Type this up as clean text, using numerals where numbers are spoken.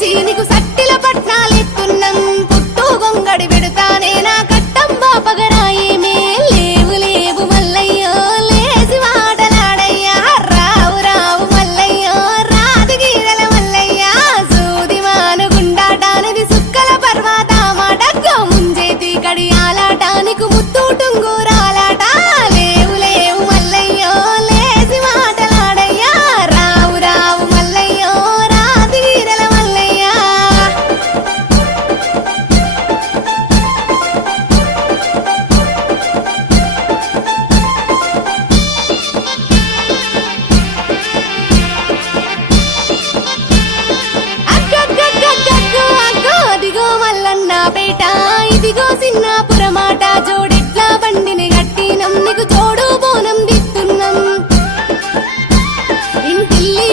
పిలిచి నీకు సట్టిల పట్నాలెత్తున్నం పుట్టు గొంగడి పెడతానే నా కట్టమ్మ పగరాయేమే లేవు లేవు మల్లయ్యో లేసి మాటలాడయ్యా రావు రావు మల్లయ్యో రాజగీరల మల్లయ్యా సూది మానుగుండాటానిది సుక్కల పర్వత మాటగ్గో ముంజేతి కడియాలాటానికి ముత్తు టుంగురాలాట లేవు లేవు మల్లయ్యో లేసి మాటలాడయ్యా రావు రావు మల్లయ్యో రాజగీరల మల్లయ్యా అగ్గగ్గగ్గగ్గో అగ్గో అదిగో మల్లన్న పేట ఇదిగో సిన్నాపురమాట జోడి